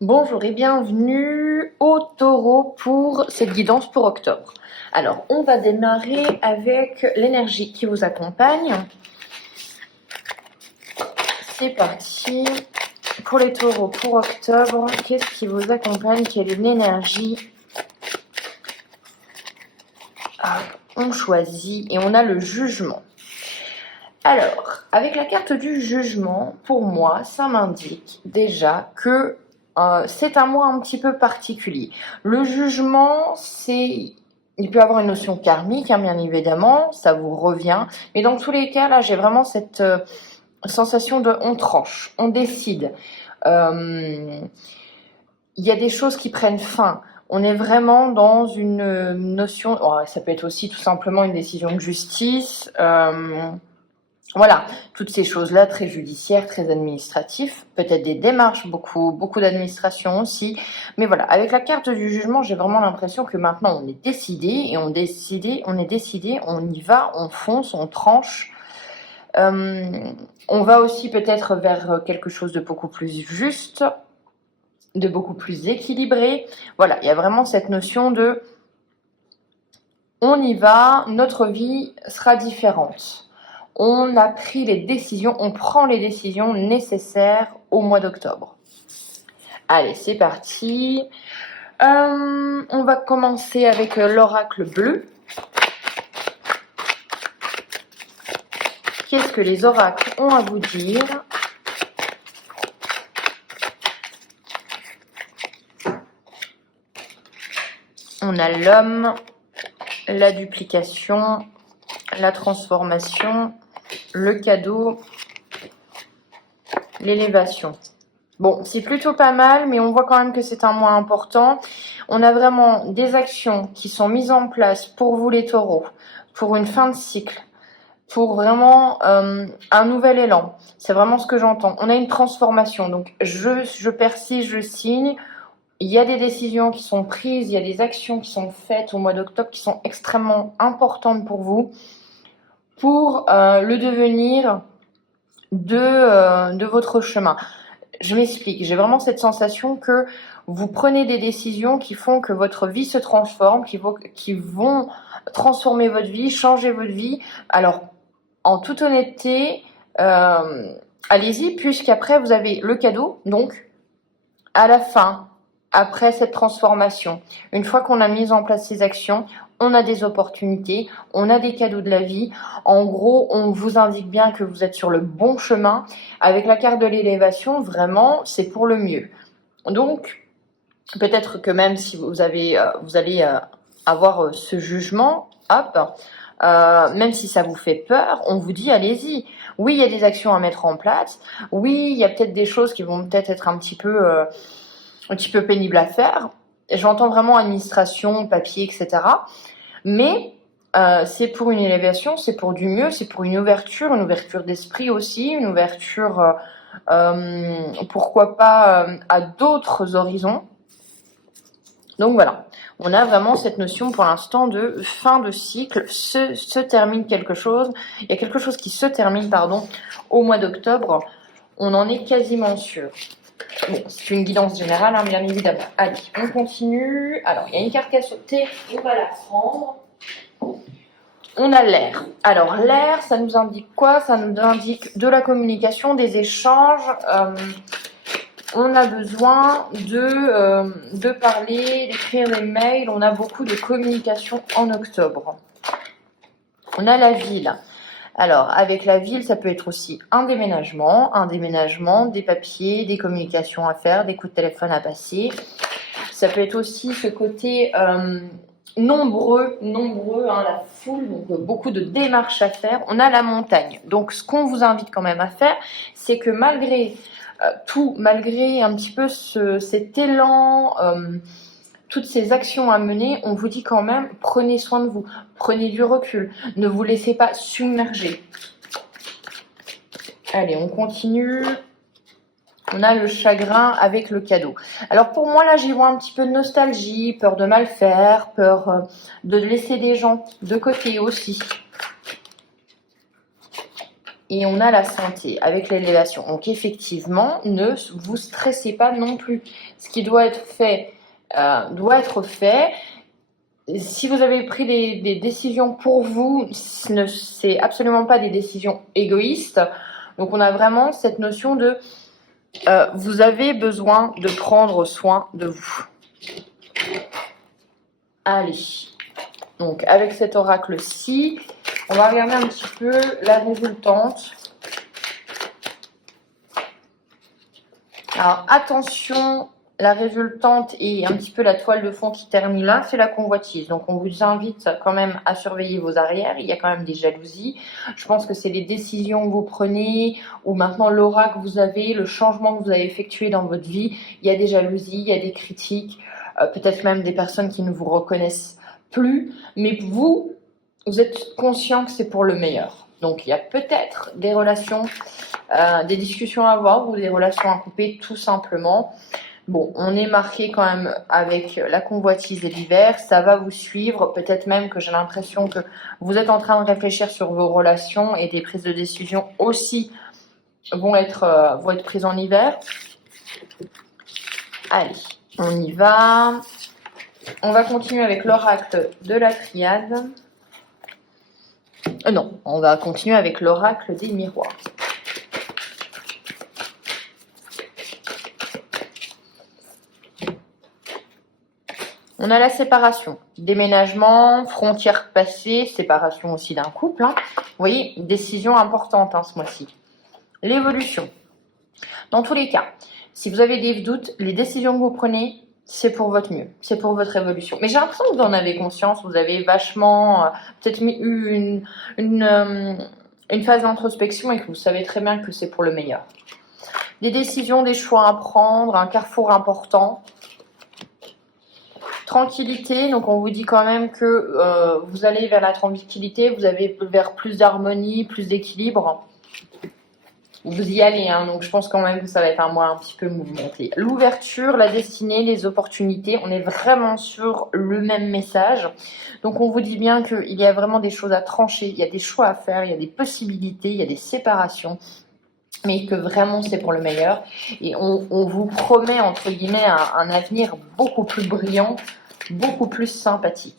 Bonjour et bienvenue au Taureau pour cette guidance pour octobre. Alors, on va démarrer avec l'énergie qui vous accompagne. C'est parti pour les Taureaux pour octobre. Qu'est-ce qui vous accompagne? Quelle est l'énergie? On choisit et on a le jugement. Alors, avec la carte du jugement, pour moi, ça m'indique déjà que c'est un mois un petit peu particulier. Le jugement, il peut avoir une notion karmique, hein, bien évidemment, ça vous revient. Mais dans tous les cas, là, j'ai vraiment cette sensation de on tranche, on décide. Il y a des choses qui prennent fin. On est vraiment dans une notion, ça peut être aussi tout simplement une décision de justice. Voilà, toutes ces choses-là, très judiciaires, très administratifs, peut-être des démarches, beaucoup d'administration aussi. Mais voilà, avec la carte du jugement, j'ai vraiment l'impression que maintenant on est décidé, et on est décidé, on y va, on fonce, on tranche. On va aussi peut-être vers quelque chose de beaucoup plus juste, de beaucoup plus équilibré. Voilà, il y a vraiment cette notion de on y va, notre vie sera différente. On a pris les décisions, on prend les décisions nécessaires au mois d'octobre. Allez, c'est parti. On va commencer avec l'oracle bleu. Qu'est-ce que les oracles ont à vous dire? On a l'homme, la duplication, la transformation, le cadeau, l'élévation. Bon, c'est plutôt pas mal, mais on voit quand même que c'est un mois important. On a vraiment des actions qui sont mises en place pour vous les taureaux, pour une fin de cycle, pour vraiment un nouvel élan. C'est vraiment ce que j'entends. On a une transformation, donc je persiste, je signe. Il y a des décisions qui sont prises, il y a des actions qui sont faites au mois d'octobre qui sont extrêmement importantes pour vous, pour le devenir de votre chemin. Je m'explique, j'ai vraiment cette sensation que vous prenez des décisions qui font que votre vie se transforme, qui vont transformer votre vie, changer votre vie. Alors, en toute honnêteté, allez-y, puisqu'après, vous avez le cadeau, donc, à la fin, après cette transformation, une fois qu'on a mis en place ces actions, on a des opportunités, on a des cadeaux de la vie. En gros, on vous indique bien que vous êtes sur le bon chemin. Avec la carte de l'élévation, vraiment, c'est pour le mieux. Donc, peut-être que même si vous allez avoir ce jugement, hop, même si ça vous fait peur, on vous dit allez-y. Oui, il y a des actions à mettre en place. Oui, il y a peut-être des choses qui vont peut-être être un petit peu pénibles à faire. J'entends vraiment administration, papier, etc. Mais c'est pour une élévation, c'est pour du mieux, c'est pour une ouverture d'esprit aussi, une ouverture, pourquoi pas, à d'autres horizons. Donc voilà, on a vraiment cette notion pour l'instant de fin de cycle, se termine quelque chose. Il y a quelque chose qui se termine, au mois d'octobre. On en est quasiment sûr. Bon, c'est une guidance générale, hein, bien évidemment. Allez, on continue. Alors, il y a une carte qui a sauté, on va la prendre. On a l'air. Alors, l'air, ça nous indique quoi? Ça nous indique de la communication, des échanges. On a besoin de parler, d'écrire des mails. On a beaucoup de communication en octobre. On a la ville. Alors, avec la ville, ça peut être aussi un déménagement, des papiers, des communications à faire, des coups de téléphone à passer. Ça peut être aussi ce côté nombreux, hein, la foule, donc beaucoup de démarches à faire. On a la montagne. Donc, ce qu'on vous invite quand même à faire, c'est que malgré tout, malgré un petit peu cet élan, toutes ces actions à mener, on vous dit quand même, prenez soin de vous, prenez du recul, ne vous laissez pas submerger. Allez, on continue. On a le chagrin avec le cadeau. Alors pour moi, là, j'y vois un petit peu de nostalgie, peur de mal faire, peur de laisser des gens de côté aussi. Et on a la santé avec l'élévation. Donc effectivement, ne vous stressez pas non plus. Ce qui doit être fait, doit être fait. Si vous avez pris des décisions pour vous, c'est absolument pas des décisions égoïstes. Donc on a vraiment cette notion de vous avez besoin de prendre soin de vous. Allez. Donc avec cet oracle-ci, on va regarder un petit peu la résultante. Alors attention, la résultante et un petit peu la toile de fond qui termine là, c'est la convoitise. Donc on vous invite quand même à surveiller vos arrières. Il y a quand même des jalousies. Je pense que c'est les décisions que vous prenez ou maintenant l'aura que vous avez, le changement que vous avez effectué dans votre vie. Il y a des jalousies, il y a des critiques, peut-être même des personnes qui ne vous reconnaissent plus. Mais vous êtes conscient que c'est pour le meilleur. Donc il y a peut-être des relations, des discussions à avoir ou des relations à couper tout simplement. Bon, on est marqué quand même avec la convoitise et l'hiver, ça va vous suivre, peut-être même que j'ai l'impression que vous êtes en train de réfléchir sur vos relations et des prises de décision aussi vont être prises en hiver. Allez, on y va. On va continuer avec l'oracle de la triade. Non, on va continuer avec l'oracle des miroirs. On a la séparation, déménagement, frontières passées, séparation aussi d'un couple. Hein. Vous voyez, décision importante ce mois-ci. L'évolution. Dans tous les cas, si vous avez des doutes, les décisions que vous prenez, c'est pour votre mieux, c'est pour votre évolution. Mais j'ai l'impression que vous en avez conscience, vous avez vachement peut-être eu une phase d'introspection et que vous savez très bien que c'est pour le meilleur. Des décisions, des choix à prendre, un carrefour important. Tranquillité, donc on vous dit quand même que vous allez vers la tranquillité, vous allez vers plus d'harmonie, plus d'équilibre. Vous y allez, donc je pense quand même que ça va être un mois un petit peu mouvementé. L'ouverture, la destinée, les opportunités, on est vraiment sur le même message. Donc on vous dit bien qu'il y a vraiment des choses à trancher, il y a des choix à faire, il y a des possibilités, il y a des séparations. Mais que vraiment c'est pour le meilleur. Et on vous promet, entre guillemets, un avenir beaucoup plus brillant, beaucoup plus sympathique.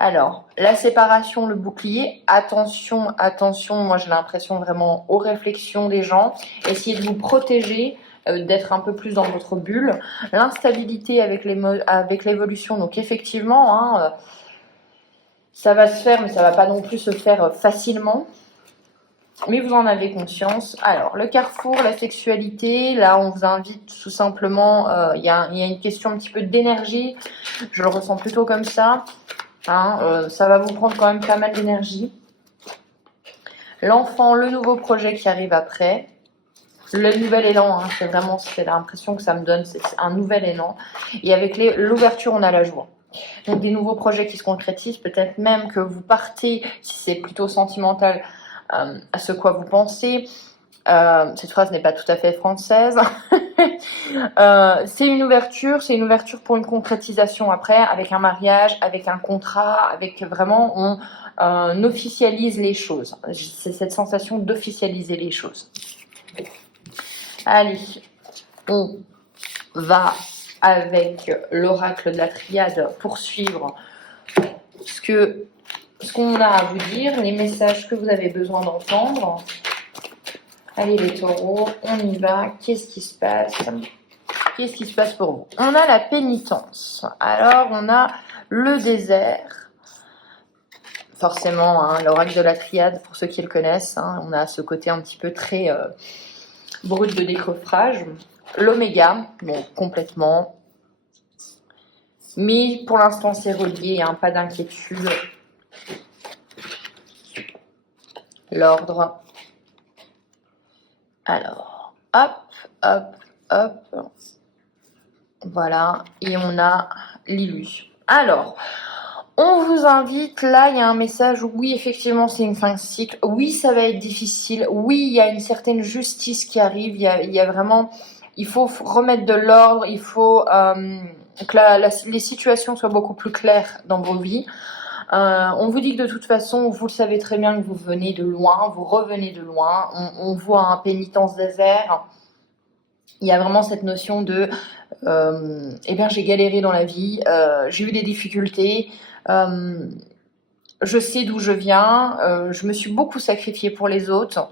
Alors, la séparation, le bouclier, attention, attention, moi j'ai l'impression vraiment aux réflexions des gens, essayez de vous protéger, d'être un peu plus dans votre bulle. L'instabilité avec l'évolution, donc effectivement, ça va se faire, mais ça va pas non plus se faire facilement. Mais vous en avez conscience. Alors, le carrefour, la sexualité, là, on vous invite tout simplement, il y a une question un petit peu d'énergie, je le ressens plutôt comme ça. Ça va vous prendre quand même pas mal d'énergie. L'enfant, le nouveau projet qui arrive après. Le nouvel élan, c'est l'impression que ça me donne, c'est un nouvel élan. Et avec l'ouverture, on a la joie. Donc, des nouveaux projets qui se concrétisent, peut-être même que vous partez, si c'est plutôt sentimental, à ce quoi vous pensez. Cette phrase n'est pas tout à fait française. C'est une ouverture pour une concrétisation après, avec un mariage, avec un contrat, avec vraiment, on officialise les choses. C'est cette sensation d'officialiser les choses. Allez, on va avec l'oracle de la triade poursuivre ce qu'on a à vous dire, les messages que vous avez besoin d'entendre. Allez les taureaux, on y va. Qu'est-ce qui se passe? Qu'est-ce qui se passe pour vous? On a la pénitence. Alors, on a le désert. Forcément, l'oracle de la triade, pour ceux qui le connaissent, on a ce côté un petit peu très brut de décoffrage. L'oméga, bon, complètement. Mais pour l'instant, c'est relié, pas d'inquiétude. L'ordre. Alors, hop, hop, hop. Voilà, et on a l'illusion. Alors, on vous invite, là, il y a un message, oui, effectivement, c'est une fin de cycle, oui, ça va être difficile, oui, il y a une certaine justice qui arrive, il y a vraiment, il faut remettre de l'ordre, il faut que les situations soient beaucoup plus claires dans vos vies. On vous dit que de toute façon, vous le savez très bien que vous venez de loin, vous revenez de loin. On voit un pénitence désert. Il y a vraiment cette notion de eh bien, j'ai galéré dans la vie, j'ai eu des difficultés, je sais d'où je viens, je me suis beaucoup sacrifiée pour les autres.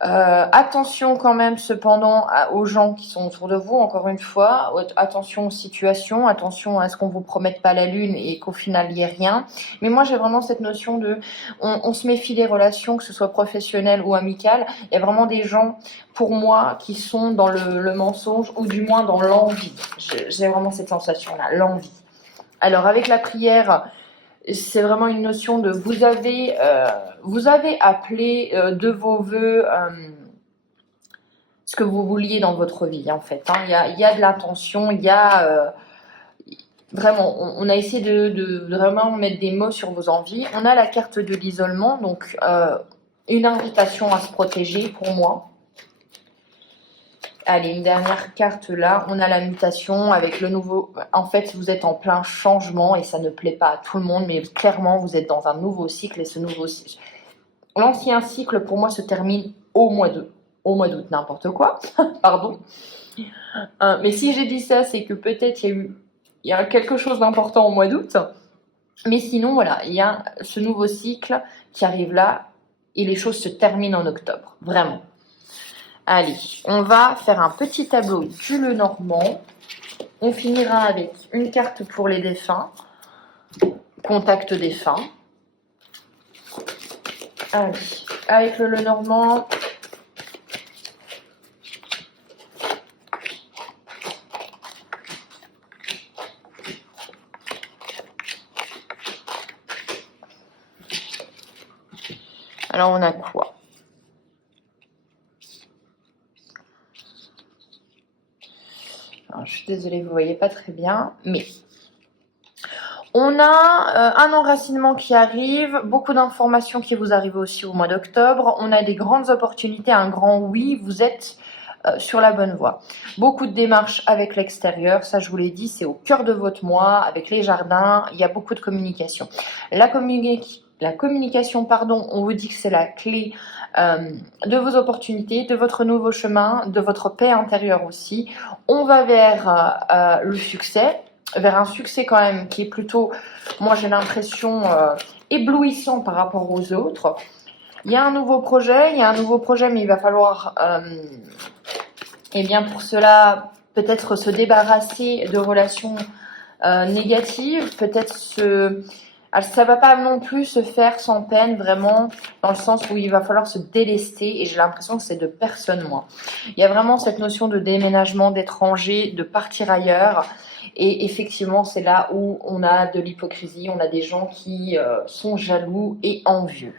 Attention quand même cependant aux gens qui sont autour de vous, encore une fois, attention aux situations, attention à ce qu'on vous promette pas la lune et qu'au final il n'y ait rien. Mais moi j'ai vraiment cette notion de, on se méfie des relations, que ce soit professionnelles ou amicales. Il y a vraiment des gens, pour moi, qui sont dans le mensonge ou du moins dans l'envie. J'ai vraiment cette sensation-là, l'envie. Alors avec la prière, c'est vraiment une notion de vous avez appelé de vos voeux ce que vous vouliez dans votre vie en fait. Hein. Il y a de l'intention, il y a vraiment, on a essayé de vraiment mettre des mots sur vos envies. On a la carte de l'isolement, donc une invitation à se protéger pour moi. Allez, une dernière carte là, on a la mutation avec le nouveau. En fait, vous êtes en plein changement et ça ne plaît pas à tout le monde, mais clairement, vous êtes dans un nouveau cycle et ce nouveau cycle. L'ancien cycle, pour moi, se termine au mois d'août, n'importe quoi, pardon. Mais si j'ai dit ça, c'est que peut-être il y a quelque chose d'important au mois d'août. Mais sinon, voilà, il y a ce nouveau cycle qui arrive là et les choses se terminent en octobre, vraiment. Allez, on va faire un petit tableau du Lenormand. On finira avec une carte pour les défunts. Contact défunt. Allez, avec le Lenormand. Alors, on a quoi? Alors, je suis désolée, vous ne voyez pas très bien, mais on a un enracinement qui arrive, beaucoup d'informations qui vous arrivent aussi au mois d'octobre. On a des grandes opportunités, un grand oui, vous êtes sur la bonne voie. Beaucoup de démarches avec l'extérieur, ça je vous l'ai dit, c'est au cœur de votre mois, avec les jardins, il y a beaucoup de communication. La communication, pardon, on vous dit que c'est la clé de vos opportunités, de votre nouveau chemin, de votre paix intérieure aussi. On va vers le succès, vers un succès quand même qui est plutôt, moi j'ai l'impression, éblouissant par rapport aux autres. Il y a un nouveau projet, mais il va falloir, eh bien pour cela, peut-être se débarrasser de relations négatives, peut-être ça va pas non plus se faire sans peine, vraiment, dans le sens où il va falloir se délester, et j'ai l'impression que c'est de personne moins. Il y a vraiment cette notion de déménagement, d'étranger, de partir ailleurs, et effectivement, c'est là où on a de l'hypocrisie, on a des gens qui sont jaloux et envieux.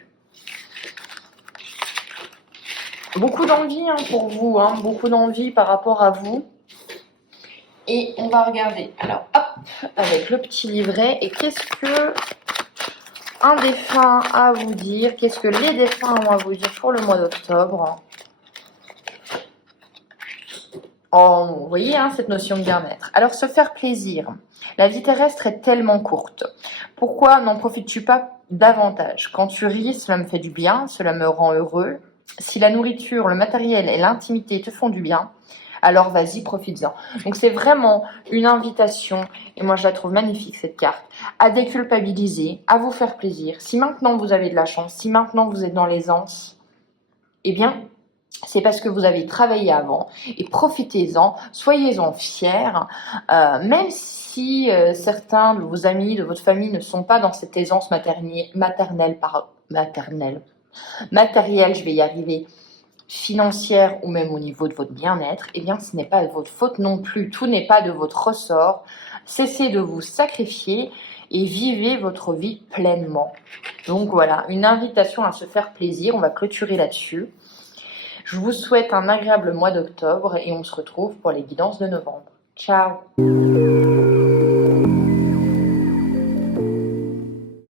Beaucoup d'envie pour vous, beaucoup d'envie par rapport à vous. Et on va regarder, alors hop, avec le petit livret, et qu'est-ce que un défunt a à vous dire, qu'est-ce que les défunts ont à vous dire pour le mois d'octobre. Oh, vous voyez cette notion de bien-être. Alors, se faire plaisir. La vie terrestre est tellement courte. Pourquoi n'en profites-tu pas davantage? Quand tu ris, cela me fait du bien, cela me rend heureux. Si la nourriture, le matériel et l'intimité te font du bien, alors vas-y, profites-en. Donc c'est vraiment une invitation, et moi je la trouve magnifique cette carte, à déculpabiliser, à vous faire plaisir. Si maintenant vous avez de la chance, si maintenant vous êtes dans l'aisance, eh bien c'est parce que vous avez travaillé avant, et profitez-en, soyez-en fiers, même si certains de vos amis, de votre famille ne sont pas dans cette aisance matérielle, je vais y arriver, financière ou même au niveau de votre bien-être, eh bien ce n'est pas de votre faute non plus, tout n'est pas de votre ressort. Cessez de vous sacrifier et vivez votre vie pleinement. Donc voilà, une invitation à se faire plaisir, on va clôturer là-dessus. Je vous souhaite un agréable mois d'octobre et on se retrouve pour les guidances de novembre. Ciao!